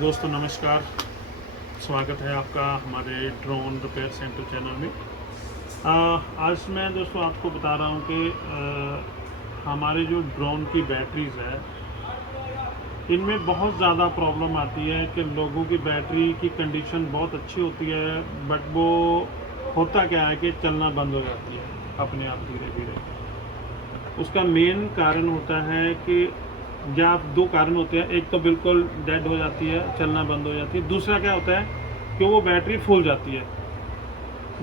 दोस्तों नमस्कार, स्वागत है आपका हमारे ड्रोन रिपेयर सेंटर चैनल में। आज मैं दोस्तों आपको बता रहा हूँ कि हमारे जो ड्रोन की बैटरीज है इनमें बहुत ज़्यादा प्रॉब्लम आती है कि लोगों की बैटरी की कंडीशन बहुत अच्छी होती है, बट वो होता क्या है कि चलना बंद हो जाती है अपने आप धीरे धीरे। उसका मेन कारण होता है कि या दो कारण होते हैं, एक तो बिल्कुल डेड हो जाती है, चलना बंद हो जाती है। दूसरा क्या होता है कि वो बैटरी फूल जाती है।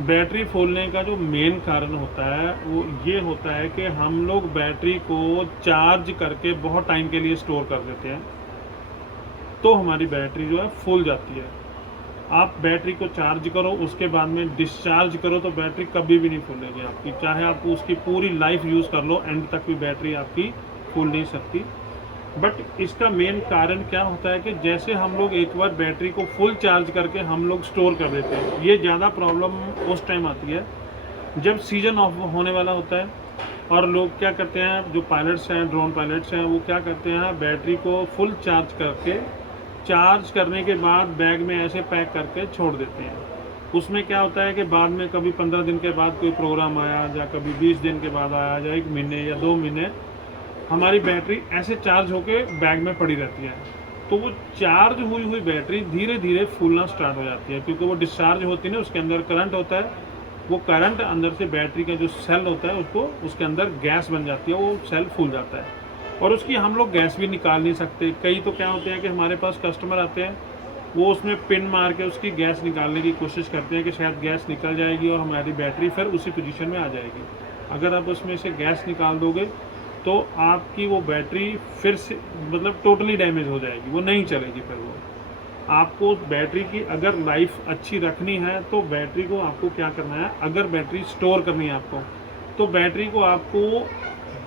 बैटरी फूलने का जो मेन कारण होता है वो ये होता है कि हम लोग बैटरी को चार्ज करके बहुत टाइम के लिए स्टोर कर देते हैं, तो हमारी बैटरी जो है फूल जाती है। आप बैटरी को चार्ज करो, उसके बाद में डिस्चार्ज करो, तो बैटरी कभी भी नहीं फूलेगी आपकी, चाहे आप उसकी पूरी लाइफ यूज़ कर लो, एंड तक भी बैटरी आपकी फूल नहीं सकती। बट इसका मेन कारण क्या होता है कि जैसे हम लोग एक बार बैटरी को फुल चार्ज करके हम लोग स्टोर कर देते हैं। ये ज़्यादा प्रॉब्लम उस टाइम आती है जब सीजन ऑफ होने वाला होता है, और लोग क्या करते हैं, जो पायलट्स हैं, ड्रोन पायलट्स हैं, वो क्या करते हैं, बैटरी को फुल चार्ज करके, चार्ज करने के बाद बैग में ऐसे पैक करके छोड़ देते हैं। उसमें क्या होता है कि बाद में कभी 15 दिन के बाद कोई प्रोग्राम आया, या कभी 20 दिन के बाद आया, या 1 महीने या 2 महीने, हमारी बैटरी ऐसे चार्ज होके बैग में पड़ी रहती है। तो वो चार्ज हुई हुई बैटरी धीरे धीरे फूलना स्टार्ट हो जाती है, क्योंकि वो डिस्चार्ज होती है ना, उसके अंदर करंट होता है। वो करंट अंदर से बैटरी का जो सेल होता है उसको, उसके अंदर गैस बन जाती है, वो सेल फूल जाता है, और उसकी हम लोग गैस भी निकाल नहीं सकते। कई तो क्या होते हैं कि हमारे पास कस्टमर आते हैं, वो उसमें पिन मार के उसकी गैस निकालने की कोशिश करते हैं कि शायद गैस निकल जाएगी और हमारी बैटरी फिर उसी पोजीशन में आ जाएगी। अगर आप उसमें से गैस निकाल दोगे तो आपकी वो बैटरी फिर से मतलब टोटली डैमेज हो जाएगी, वो नहीं चलेगी। फिर वो आपको बैटरी की अगर लाइफ अच्छी रखनी है तो बैटरी को आपको क्या करना है, अगर बैटरी स्टोर करनी है आपको, तो बैटरी को आपको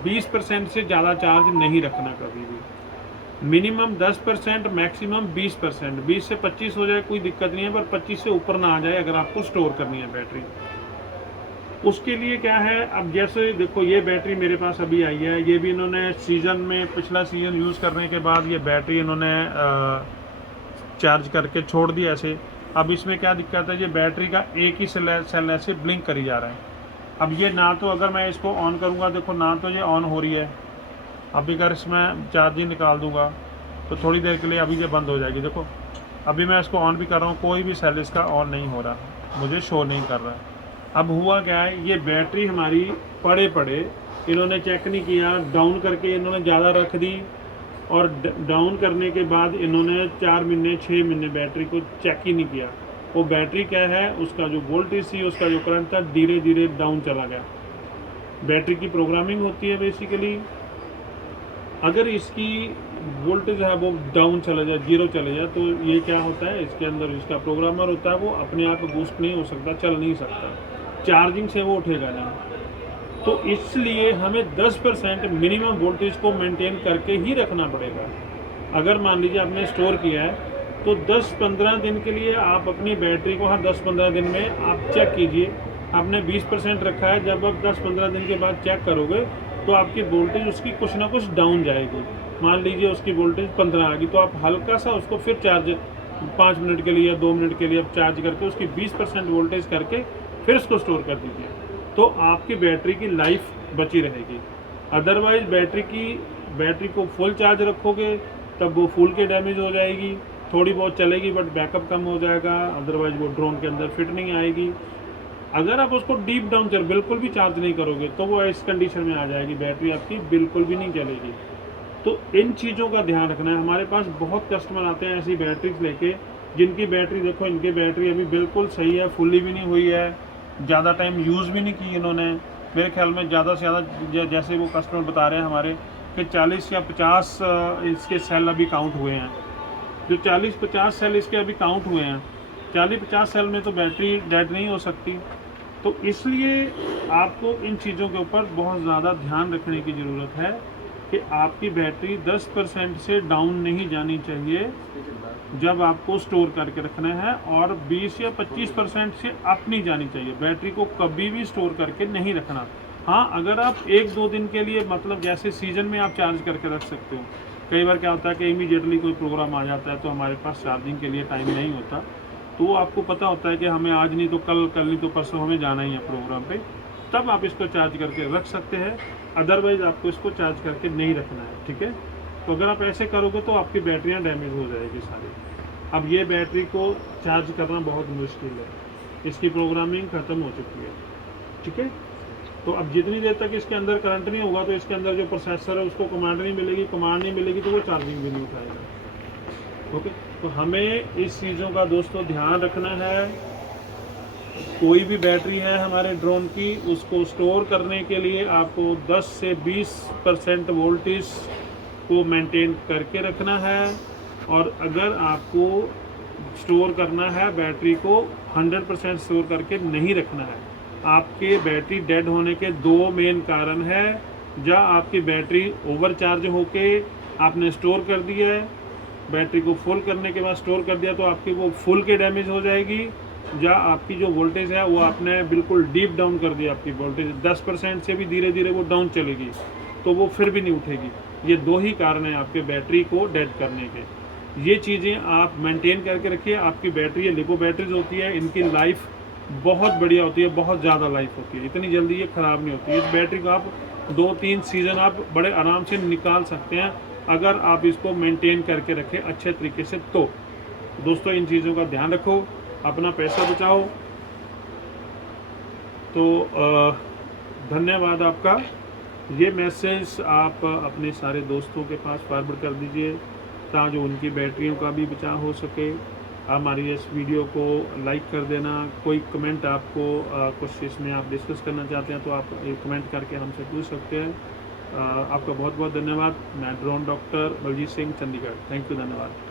20% से ज़्यादा चार्ज नहीं रखना कभी भी। Minimum 10%, maximum 20%। 20 से 25 हो जाए कोई दिक्कत नहीं है, पर 25 से ऊपर ना आ जाए अगर आपको स्टोर करनी है बैटरी। उसके लिए क्या है, अब जैसे देखो ये बैटरी मेरे पास अभी आई है, ये भी इन्होंने सीज़न में, पिछला सीज़न यूज़ करने के बाद ये बैटरी इन्होंने चार्ज करके छोड़ दी ऐसे। अब इसमें क्या दिक्कत है, ये बैटरी का एक ही सेल ऐसे ब्लिंक करी जा रहा है। अब ये ना तो अगर मैं इसको ऑन करूँगा, देखो ना तो ये ऑन हो रही है। अभी अगर इसमें चार्जिंग निकाल दूँगा तो थोड़ी देर के लिए अभी ये बंद हो जाएगी। देखो अभी मैं इसको ऑन भी कर रहा हूँ, कोई भी सेल इसका ऑन नहीं हो रहा, मुझे शो नहीं कर रहा है। अब हुआ क्या है, ये बैटरी हमारी पड़े पड़े इन्होंने चेक नहीं किया, डाउन करके इन्होंने ज़्यादा रख दी, और डाउन करने के बाद इन्होंने 4 महीने 6 महीने बैटरी को चेक ही नहीं किया। वो बैटरी क्या है, उसका जो वोल्टेज थी, उसका जो करंट था, धीरे धीरे डाउन चला गया। बैटरी की प्रोग्रामिंग होती है बेसिकली, अगर इसकी वोल्टेज है वो डाउन चला जाए, 0 चले जाए, तो ये क्या होता है, इसके अंदर इसका प्रोग्रामर होता है, वो अपने आप बूस्ट नहीं हो सकता, चल नहीं सकता, चार्जिंग से वो उठेगा नहीं। तो इसलिए हमें 10% मिनिमम वोल्टेज को मेंटेन करके ही रखना पड़ेगा। अगर मान लीजिए आपने स्टोर किया है तो 10-15 दिन के लिए आप अपनी बैटरी को हर 10-15 दिन में आप चेक कीजिए। आपने 20% रखा है, जब आप 10-15 दिन के बाद चेक करोगे तो आपकी वोल्टेज उसकी कुछ ना कुछ डाउन जाएगी। मान लीजिए उसकी वोल्टेज 15 आ गई, तो आप हल्का सा उसको फिर चार्ज 5 मिनट के लिए या 2 मिनट के लिए आप चार्ज करके उसकी 20% वोल्टेज करके फिर उसको स्टोर कर दीजिए, तो आपकी बैटरी की लाइफ बची रहेगी। अदरवाइज बैटरी को फुल चार्ज रखोगे तब वो फुल के डैमेज हो जाएगी, थोड़ी बहुत चलेगी बट बैकअप कम हो जाएगा, अदरवाइज वो ड्रोन के अंदर फिट नहीं आएगी। अगर आप उसको डीप डाउन बिल्कुल भी चार्ज नहीं करोगे तो वो इस कंडीशन में आ जाएगी, बैटरी आपकी बिल्कुल भी नहीं चलेगी। तो इन चीज़ों का ध्यान रखना है। हमारे पास बहुत कस्टमर आते हैं ऐसी बैटरीज लेके, जिनकी बैटरी देखो, इनकी बैटरी अभी बिल्कुल सही है, फुल्ली भी नहीं हुई है, ज़्यादा टाइम यूज़ भी नहीं की इन्होंने। मेरे ख्याल में ज़्यादा से ज़्यादा, जैसे वो कस्टमर बता रहे हैं हमारे, कि 40 या 50 इसके सेल अभी काउंट हुए हैं। जो 40-50 सेल इसके अभी काउंट हुए हैं, 40-50 सेल में तो बैटरी डेड नहीं हो सकती। तो इसलिए आपको इन चीज़ों के ऊपर बहुत ज़्यादा ध्यान रखने की ज़रूरत है कि आपकी बैटरी 10% से डाउन नहीं जानी चाहिए जब आपको स्टोर करके रखना है, और 20 या 25% से अप नहीं जानी चाहिए। बैटरी को कभी भी स्टोर करके नहीं रखना। हाँ, अगर आप 1-2 दिन के लिए, मतलब जैसे सीज़न में आप चार्ज करके रख सकते हो। कई बार क्या होता है कि इमीडिएटली कोई प्रोग्राम आ जाता है तो हमारे पास चार्जिंग के लिए टाइम नहीं होता, तो आपको पता होता है कि हमें आज नहीं तो कल, कल नहीं तो परसों हमें जाना ही है प्रोग्राम पे, तब आप इसको चार्ज करके रख सकते हैं। अदरवाइज़ आपको इसको चार्ज करके नहीं रखना है, ठीक है। तो अगर आप ऐसे करोगे तो आपकी बैटरियाँ डैमेज हो जाएगी सारी। अब ये बैटरी को चार्ज करना बहुत मुश्किल है, इसकी प्रोग्रामिंग ख़त्म हो चुकी है, ठीक है। तो अब जितनी देर तक इसके अंदर करंट नहीं होगा तो इसके अंदर जो प्रोसेसर है उसको कमांड नहीं मिलेगी, कमांड नहीं मिलेगी तो वो चार्जिंग भी नहीं उठाएगा। ओके, तो हमें इस चीज़ों का दोस्तों ध्यान रखना है। कोई भी बैटरी है हमारे ड्रोन की, उसको स्टोर करने के लिए आपको 10 से 20% वोल्टेज को मेंटेन करके रखना है। और अगर आपको स्टोर करना है बैटरी को 100% स्टोर करके नहीं रखना है। आपके बैटरी डेड होने के 2 मेन कारण है। या आपकी बैटरी ओवर चार्ज होके आपने स्टोर कर दिया है, बैटरी को फुल करने के बाद स्टोर कर दिया तो आपकी वो फुल के डैमेज हो जाएगी, या आपकी जो वोल्टेज है वो आपने बिल्कुल डीप डाउन कर दिया, आपकी वोल्टेज 10% से भी धीरे धीरे वो डाउन चलेगी तो वो फिर भी नहीं उठेगी। ये 2 ही कारण हैं आपके बैटरी को डेड करने के। ये चीज़ें आप मेंटेन करके रखिए। आपकी बैटरी, ये लिपो बैटरीज होती है, इनकी लाइफ बहुत बढ़िया होती है, बहुत ज़्यादा लाइफ होती है, इतनी जल्दी ये ख़राब नहीं होती है। इस बैटरी को आप 2-3 सीज़न आप बड़े आराम से निकाल सकते हैं अगर आप इसको मेंटेन करके रखें अच्छे तरीके से। तो दोस्तों इन चीज़ों का ध्यान रखो, अपना पैसा बचाओ। तो धन्यवाद आपका। ये मैसेज आप अपने सारे दोस्तों के पास फॉरवर्ड कर दीजिए ताकि उनकी बैटरियों का भी बचाव हो सके। हमारी इस वीडियो को लाइक कर देना। कोई कमेंट आपको कुछ इसमें आप डिस्कस करना चाहते हैं तो आप कमेंट करके हमसे पूछ सकते हैं। आपका बहुत बहुत धन्यवाद। मैं drone doctor Baljit Singh, Chandigarh. Thank you, धन्यवाद।